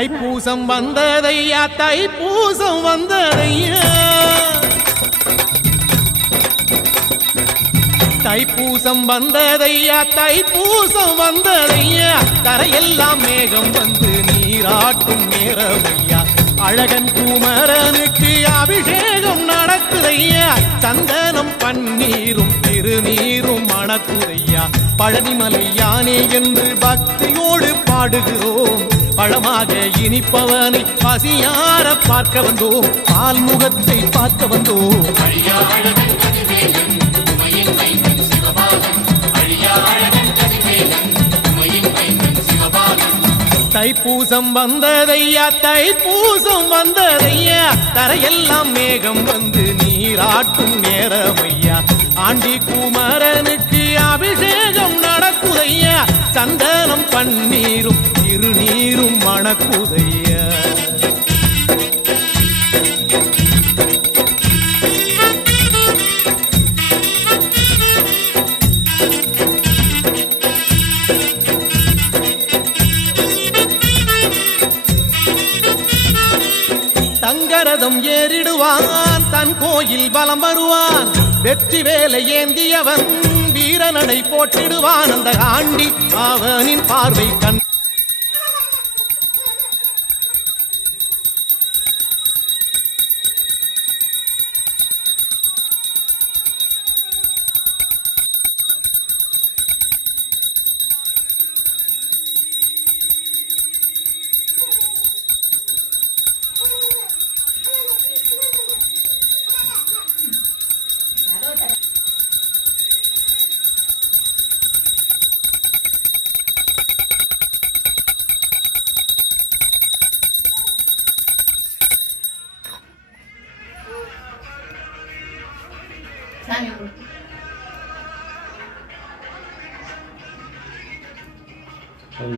தைப்பூசம் வந்ததையா தைப்பூசம் வந்ததையா தைப்பூசம் வந்ததையா தைப்பூசம் வந்ததையா தரையெல்லாம் மேகம் வந்து நீராட்டும் நேரமையா அழகன் குமரனுக்கு அபிஷேகம் நடக்குதையா சந்தனம் பன்னீரும் திருநீரும் மணக்குதையா பழனிமலை யானே என்று பக்தியோடு பாடுகிறோம் பழமாக இனிப்பவனை பசியார பார்க்க வந்தோம் பால்முகத்தை பார்க்க வந்தோம் தைப்பூசம் வந்ததையா தைப்பூசம் வந்ததையா தரையெல்லாம் மேகம் வந்து நீராட்டும் நேரமையா ஆண்டி குமரனுக்கு அபிஷேகம் நடக்குதையா சந்தனம் பன்னீரும் திருநீரும் மணக்குதையா தங்கரதம் ஏறிடுவான் தன் கோயில் பலம் வருவான் வெற்றி வேலை ஏந்தியவன் வீரனடை போட்டிடுவான் அந்த ஆண்டி அவனின் பார்வை கண் சாமி